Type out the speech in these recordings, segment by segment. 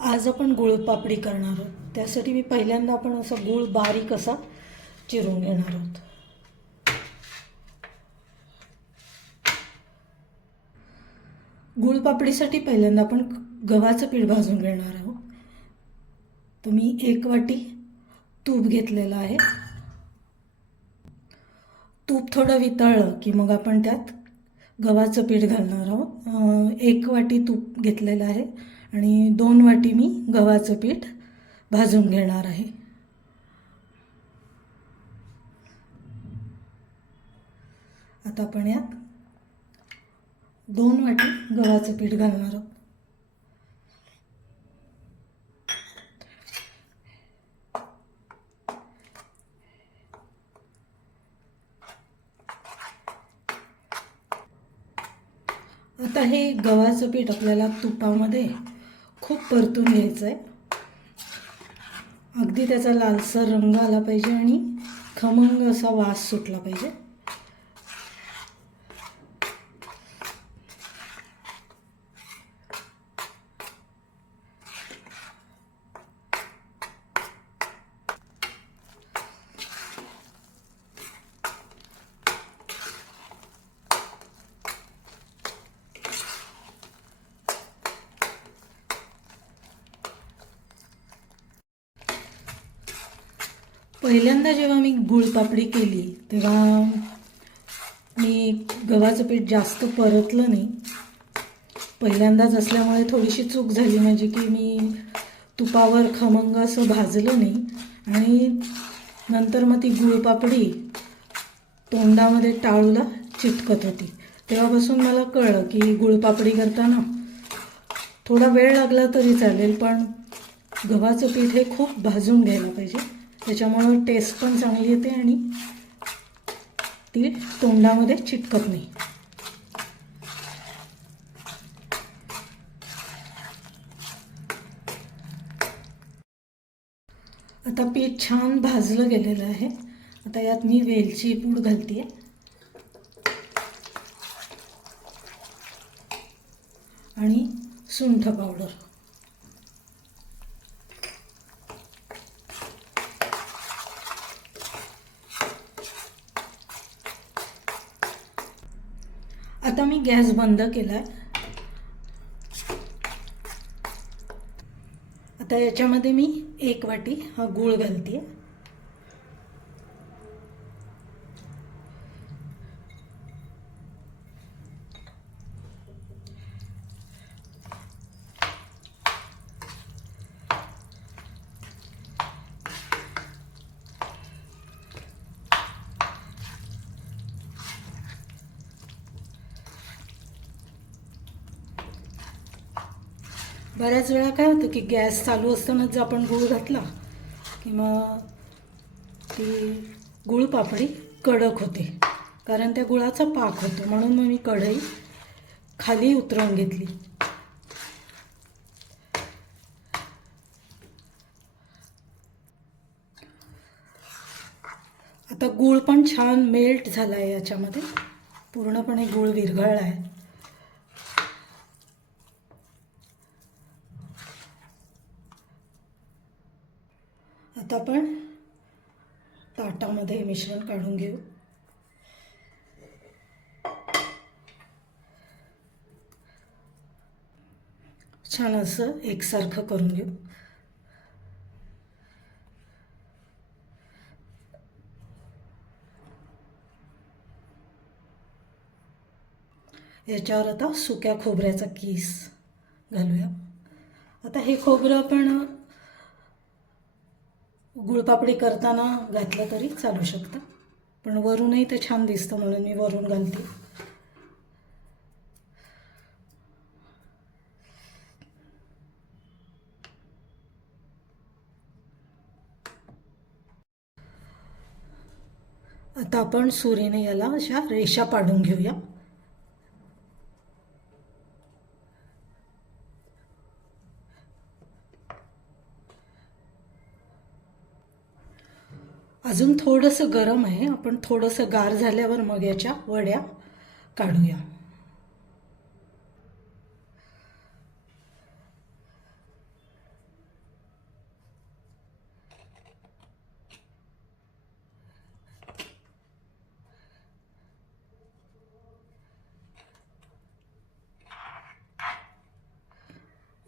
आज आपण गुळपापडी करणार आहोत. त्यासाठी मी पहिल्यांदा आपण असा गुळ बारीक असा चिरून घेणार आहोत. गुळपापडीसाठी पहिल्यांदा आपण गव्हाचं पीठ भाजून घेणार आहोत. तर मी एक वाटी तूप घेतलेलं आहे. तूप थोडं वितळलं की मग आपण त्यात गव्हाचं पीठ घालणार आहोत. एक वाटी तूप घेतलेलं आहे. आणि दोन वाटी मी गव्हाचं पीठ भाजून घेणार आहे. आता आपण यात दोन वाटी गव्हाचं पीठ घालणार आहोत. आता हे गव्हाचं पीठ आपल्याला तुपामध्ये खूप परतून घ्यायचं आहे अगदी त्याचा लालसर रंग आला पाहिजे आणि खमंग असा वास सुटला पाहिजे. पहिल्यांदा जेव्हा मी गुळपापडी केली तेव्हा मी गव्हाचं पीठ जास्त परतलं नाही. पहिल्यांदाच असल्यामुळे थोडीशी चूक झाली म्हणजे की मी तुपावर खमंग असं भाजलं नाही. आणि नंतर मग ती गुळपापडी तोंडामध्ये टाळूला चिटकत होती. तेव्हापासून मला कळलं की गुळपापडी करताना थोडा वेळ लागला तरी चालेल पण गव्हाचं पीठ हे खूप भाजून घ्यायला पाहिजे. त्याच्यामुळं टेस्ट पण चांगली येते आणि ती तोंडामध्ये चिटकत नाही. आता पीठ छान भाजलं गेलेलं आहे. आता यात मी वेलची पूड घालते आणि सुंठ पावडर. आता मी गॅस बंद केलाय. आता याच्यामध्ये मी एक वाटी हा गूळ घालते बऱ्याच वेळा काय होतं की गॅस चालू असतानाच जर आपण गूळ घातला की मग ती गुळपापडी कडक होते. कारण त्या गुळाचा पाक होतो. म्हणून मग मी कढई खाली उतरवून घेतली. आता गूळ पण छान मेल्ट झाला आहे याच्यामध्ये. पूर्णपणे गूळ विरघळला आहे आता आपण ताटामध्ये मिश्रण काढून घेऊ. छान असं एकसारखं करून घेऊ. याच्यावर आता सुक्या खोबऱ्याचा कीस घालूया. आता हे खोबरं आपण गुळपापडी करताना घातलं तरी चालू शकतं. पण वरूनही ते छान दिसतं म्हणून मी वरून घालते. आता आपण सुरीने याला अशा रेषा पाडून घेऊया. अजून थोडंसं गरम आहे. आपण थोडंसं गार झाल्यावर मग याच्या वड्या काढूया.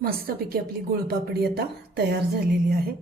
मस्तपैकी आपली गुळपापडी आता तयार झालेली आहे.